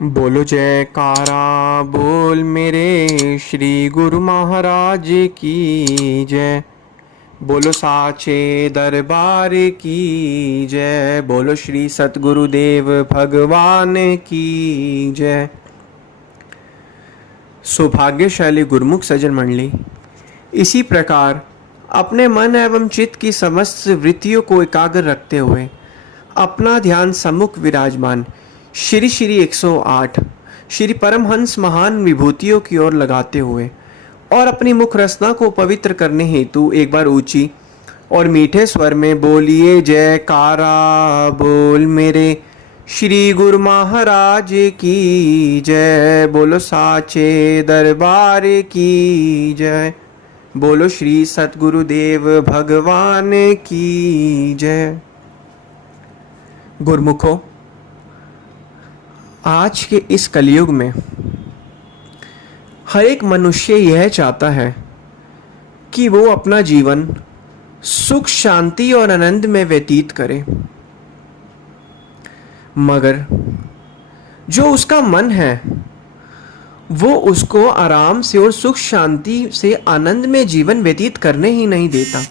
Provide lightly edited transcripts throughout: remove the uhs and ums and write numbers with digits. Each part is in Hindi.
बोलो जयकारा बोल मेरे श्री गुरु महाराज की जय। बोलो साचे दरबार की जय। बोलो श्री सतगुरुदेव भगवान की जय। सौभाग्यशाली गुरुमुख सज्जन मंडली, इसी प्रकार अपने मन एवं चित्त की समस्त वृत्तियों को एकाग्र रखते हुए अपना ध्यान सम्मुख विराजमान श्री श्री 108 श्री परमहंस महान विभूतियों की ओर लगाते हुए और अपनी मुख रसना को पवित्र करने हेतु एक बार ऊंची और मीठे स्वर में बोलिए जयकारा बोल मेरे श्री गुरु महाराज की जय। बोलो साचे दरबार की जय। बोलो श्री सतगुरुदेव भगवान की जय। गुरुमुखों, आज के इस कलयुग में हर एक मनुष्य यह चाहता है कि वो अपना जीवन सुख शांति और आनंद में व्यतीत करे, मगर जो उसका मन है वो उसको आराम से और सुख शांति से आनंद में जीवन व्यतीत करने ही नहीं देता।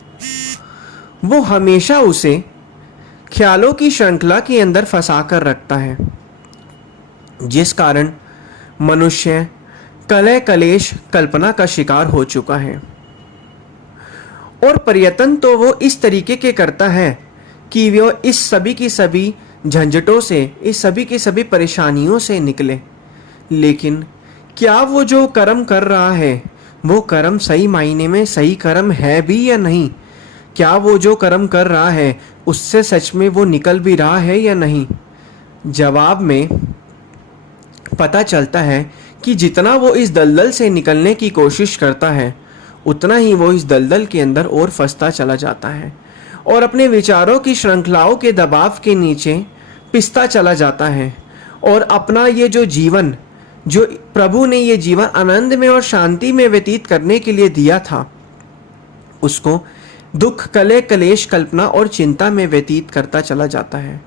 वो हमेशा उसे ख्यालों की श्रृंखला के अंदर फंसा कर रखता है, जिस कारण मनुष्य कलह कलेश कल्पना का शिकार हो चुका है। और प्रयत्न तो वो इस तरीके के करता है कि वो इस सभी की सभी झंझटों से, इस सभी की सभी परेशानियों से निकले, लेकिन क्या वो जो कर्म कर रहा है वो कर्म सही मायने में सही कर्म है भी या नहीं? क्या वो जो कर्म कर रहा है उससे सच में वो निकल भी रहा है या नहीं? जवाब में पता चलता है कि जितना वो इस दलदल से निकलने की कोशिश करता है उतना ही वो इस दलदल के अंदर और फंसता चला जाता है और अपने विचारों की श्रृंखलाओं के दबाव के नीचे पिसता चला जाता है और अपना ये जो जीवन, जो प्रभु ने ये जीवन आनंद में और शांति में व्यतीत करने के लिए दिया था, उसको दुख कलह कलेश कल्पना और चिंता में व्यतीत करता चला जाता है।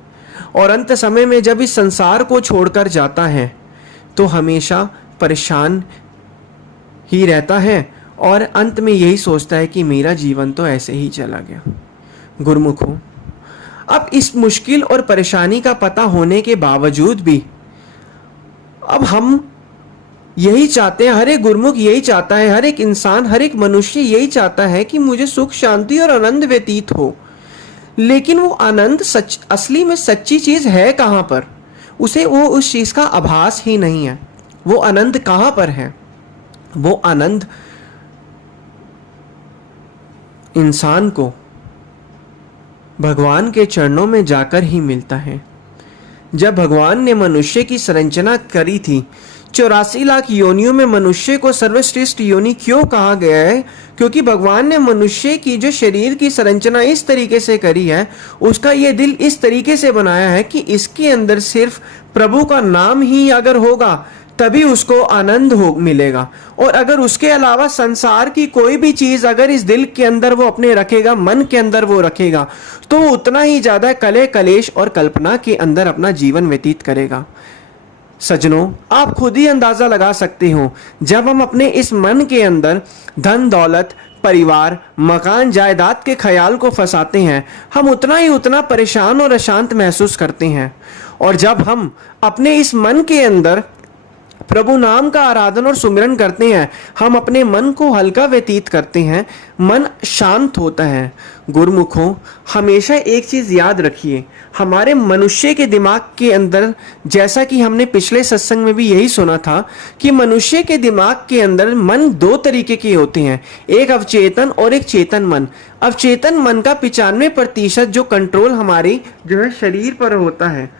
और अंत समय में जब इस संसार को छोड़कर जाता है तो हमेशा परेशान ही रहता है और अंत में यही सोचता है कि मेरा जीवन तो ऐसे ही चला गया। गुरुमुखों, अब इस मुश्किल और परेशानी का पता होने के बावजूद भी अब हम यही चाहते हैं, हर एक गुरुमुख यही चाहता है, हर एक इंसान, हर एक मनुष्य यही चाहता है कि मुझे सुख शांति और आनंद व्यतीत हो। लेकिन वो आनंद असली में सच्ची चीज है कहाँ पर? उसे वो उस चीज का आभास ही नहीं है। वो आनंद कहाँ पर है? वो आनंद इंसान को भगवान के चरणों में जाकर ही मिलता है। जब भगवान ने मनुष्य की संरचना करी थी, 84 लाख योनियों में मनुष्य को सर्वश्रेष्ठ योनि क्यों कहा गया है? क्योंकि भगवान ने मनुष्य की जो शरीर की संरचना इस तरीके से करी है, उसका ये दिल इस तरीके से बनाया है कि इसके अंदर सिर्फ प्रभु का नाम ही अगर होगा तभी उसको आनंद हो मिलेगा। और अगर उसके अलावा संसार की कोई भी चीज अगर इस दिल के अंदर वो अपने रखेगा, मन के अंदर वो रखेगा, तो उतना ही ज्यादा कलह कलेश और कल्पना के अंदर अपना जीवन व्यतीत करेगा। सज्जनों, आप खुद ही अंदाजा लगा सकते हो, जब हम अपने इस मन के अंदर धन दौलत परिवार मकान जायदाद के ख्याल को फंसाते हैं, हम उतना ही उतना परेशान और अशांत महसूस करते हैं। और जब हम अपने इस मन के अंदर प्रभु नाम का आराधन और सुमिरन करते हैं, हम अपने मन को हल्का व्यतीत करते हैं, मन शांत होता है। गुरुमुखों, हमेशा एक चीज याद रखिए, हमारे मनुष्य के दिमाग के अंदर, जैसा कि हमने पिछले सत्संग में भी यही सुना था कि मनुष्य के दिमाग के अंदर मन दो तरीके के होते हैं, एक अवचेतन और एक चेतन मन। अवचेतन मन का 95% जो कंट्रोल हमारे जो है शरीर पर होता है,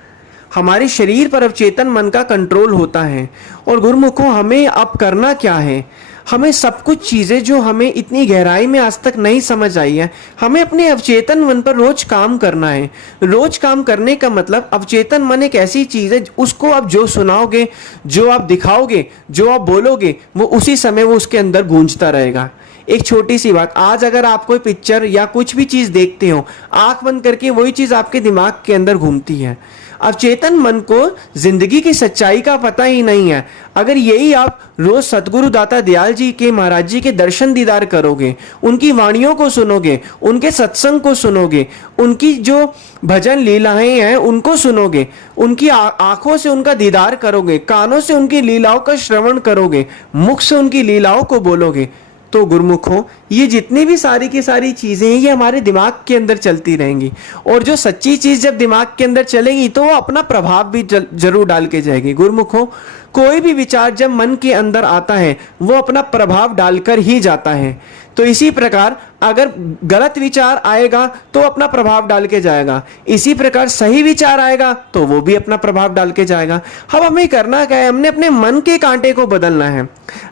हमारे शरीर पर अवचेतन मन का कंट्रोल होता है। और गुरुमुखों, हमें अब करना क्या है? हमें सब कुछ चीज़ें जो हमें इतनी गहराई में आज तक नहीं समझ आई है, हमें अपने अवचेतन मन पर रोज काम करना है। रोज काम करने का मतलब, अवचेतन मन एक ऐसी चीज़ है, उसको आप जो सुनाओगे, जो आप दिखाओगे, जो आप बोलोगे, वो उसी समय वो उसके अंदर गूंजता रहेगा। एक छोटी सी बात, आज अगर आप कोई पिक्चर या कुछ भी चीज़ देखते हो, आंख बंद करके वही चीज़ आपके दिमाग के अंदर घूमती है। अवचेतन मन को जिंदगी की सच्चाई का पता ही नहीं है। अगर यही आप रोज सतगुरु दाता दयाल जी के, महाराज जी के दर्शन दीदार करोगे, उनकी वाणियों को सुनोगे, उनके सत्संग को सुनोगे, उनकी जो भजन लीलाएं हैं उनको सुनोगे, उनकी आंखों से उनका दीदार करोगे, कानों से उनकी लीलाओं का श्रवण करोगे, मुख से उनकी लीलाओं को बोलोगे, तो गुरुमुखों ये जितनी भी सारी की सारी चीजें हैं ये हमारे दिमाग के अंदर चलती रहेंगी। और जो सच्ची चीज जब दिमाग के अंदर चलेगी तो वो अपना प्रभाव भी जरूर डाल के जाएगी। गुरुमुखों, कोई भी विचार जब मन के अंदर आता है वो अपना प्रभाव डालकर ही जाता है। तो इसी प्रकार अगर गलत विचार आएगा तो अपना प्रभाव डाल के जाएगा, इसी प्रकार सही विचार आएगा तो वो भी अपना प्रभाव डाल के जाएगा। अब हमें करना क्या है, हमने अपने मन के कांटे को बदलना है।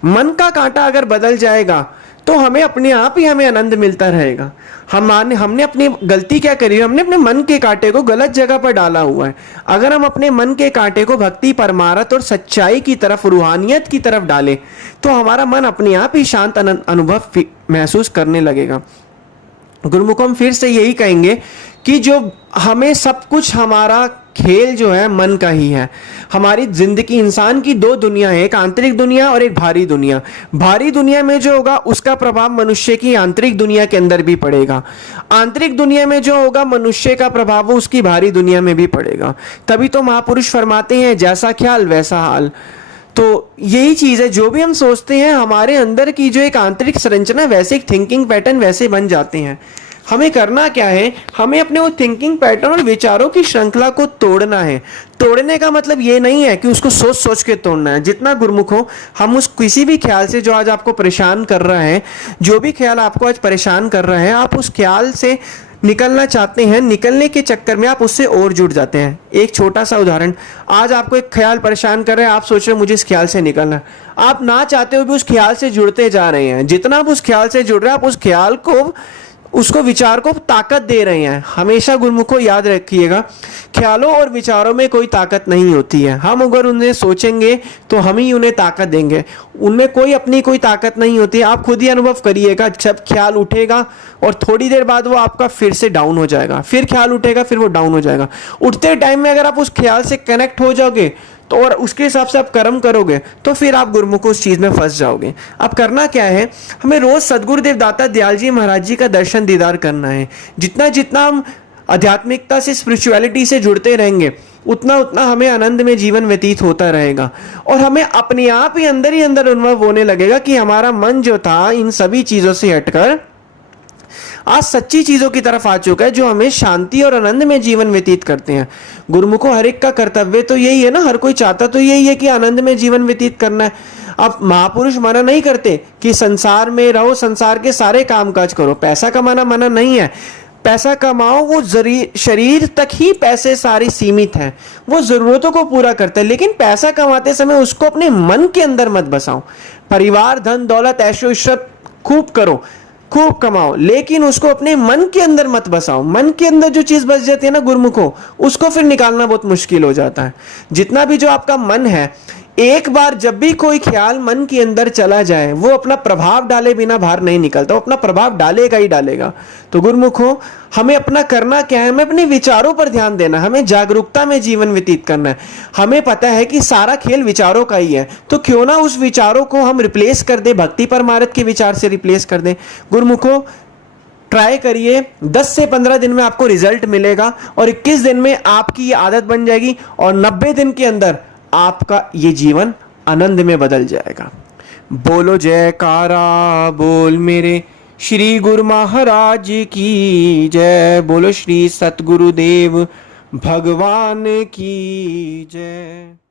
मन का कांटा अगर बदल जाएगा तो हमें अपने आप ही हमें आनंद मिलता रहेगा। हमने अपनी गलती क्या करी है, हमने अपने मन के कांटे को गलत जगह पर डाला हुआ है। अगर हम अपने मन के कांटे को भक्ति, परमार्थ और सच्चाई की तरफ, रूहानियत की तरफ डालें तो हमारा मन अपने आप ही शांत अनुभव महसूस करने लगेगा। गुरुमुखों, हम फिर से यही कहेंगे कि जो हमें सब कुछ, हमारा खेल जो है मन का ही है। हमारी जिंदगी, इंसान की दो दुनिया है, एक आंतरिक दुनिया और एक बाहरी दुनिया। बाहरी दुनिया में जो होगा उसका प्रभाव मनुष्य की आंतरिक दुनिया के अंदर भी पड़ेगा। आंतरिक दुनिया में जो होगा मनुष्य का प्रभाव वो उसकी बाहरी दुनिया में भी पड़ेगा। तभी तो महापुरुष फरमाते हैं जैसा ख्याल वैसा हाल। तो यही चीज है, जो भी हम सोचते हैं हमारे अंदर की जो एक आंतरिक संरचना, वैसे एक थिंकिंग पैटर्न वैसे बन जाते हैं। हमें करना क्या है, हमें अपने वो थिंकिंग पैटर्न और विचारों की श्रृंखला को तोड़ना है। तोड़ने का मतलब ये नहीं है कि उसको सोच सोच के तोड़ना है। जितना गुरुमुखों हम उस किसी भी ख्याल से जो आज आपको परेशान कर रहा है, जो भी ख्याल आपको आज परेशान कर रहा है, आप उस ख्याल से निकलना चाहते हैं, निकलने के चक्कर में आप उससे और जुड़ जाते हैं। एक छोटा सा उदाहरण, आज आपको एक ख्याल परेशान कर रहा है, आप सोच रहे हैं मुझे इस ख्याल से निकलना है, आप ना चाहते हुए भी उस ख्याल से जुड़ते जा रहे हैं। जितना आप उस ख्याल से जुड़ रहे हैं, आप उस ख्याल को, उसको, विचार को ताकत दे रहे हैं। हमेशा गुरुमुखों याद रखिएगा, ख्यालों और विचारों में कोई ताकत नहीं होती है। हम अगर उन्हें सोचेंगे तो हम ही उन्हें ताकत देंगे, उनमें कोई अपनी कोई ताकत नहीं होती है। आप खुद ही अनुभव करिएगा, जब ख्याल उठेगा और थोड़ी देर बाद वो आपका फिर से डाउन हो जाएगा, फिर ख्याल उठेगा, फिर वो डाउन हो जाएगा। उठते टाइम में अगर आप उस ख्याल से कनेक्ट हो जाओगे तो और उसके हिसाब से आप कर्म करोगे तो फिर आप गुरुमुखों उस चीज में फंस जाओगे। अब करना क्या है, हमें रोज सदगुरुदेव दाता दयाल जी महाराज जी का दर्शन दीदार करना है। जितना जितना हम आध्यात्मिकता से, स्पिरिचुअलिटी से जुड़ते रहेंगे उतना उतना हमें आनंद में जीवन व्यतीत होता रहेगा। और हमें अपने आप ही अंदर अनुभव होने लगेगा कि हमारा मन जो था इन सभी चीजों से हटकर आज सच्ची चीजों की तरफ आ चुका है, जो हमें शांति और आनंद में जीवन व्यतीत करते हैं। गुरुमुखों, हर एक का कर्तव्य तो यही है ना, हर कोई चाहता तो यही है कि आनंद में जीवन व्यतीत करना है। अब महापुरुष मना नहीं करते कि संसार में रहो, संसार के सारे कामकाज करो। पैसा कमाना मना नहीं है, पैसा कमाओ, वो शरीर तक ही पैसे सारी सीमित हैं, वो जरूरतों को पूरा करते हैं। लेकिन पैसा कमाते समय उसको अपने मन के अंदर मत बसाओ। परिवार, धन दौलत, ऐशो इशरत खूब करो, खूब कमाओ, लेकिन उसको अपने मन के अंदर मत बसाओ। मन के अंदर जो चीज बस जाती है ना गुरुमुखों, उसको फिर निकालना बहुत मुश्किल हो जाता है। जितना भी जो आपका मन है, एक बार जब भी कोई ख्याल मन के अंदर चला जाए वो अपना प्रभाव डाले बिना बाहर नहीं निकलता, वो अपना प्रभाव डालेगा ही डालेगा। तो गुरुमुखों, हमें अपना करना क्या है, हमें अपने विचारों पर ध्यान देना, हमें जागरूकता में जीवन व्यतीत करना है। हमें पता है कि सारा खेल विचारों का ही है, तो क्यों ना उस विचारों को हम रिप्लेस कर दे, भक्ति परमार्थ के विचार से रिप्लेस कर दें। गुरुमुखों, ट्राई करिए, 10 से 15 दिन में आपको रिजल्ट मिलेगा और 21 दिन में आपकी ये आदत बन जाएगी और 90 दिन के अंदर आपका ये जीवन आनंद में बदल जाएगा। बोलो जयकारा बोल मेरे श्री गुरु महाराज की जय। बोलो श्री सतगुरुदेव भगवान की जय।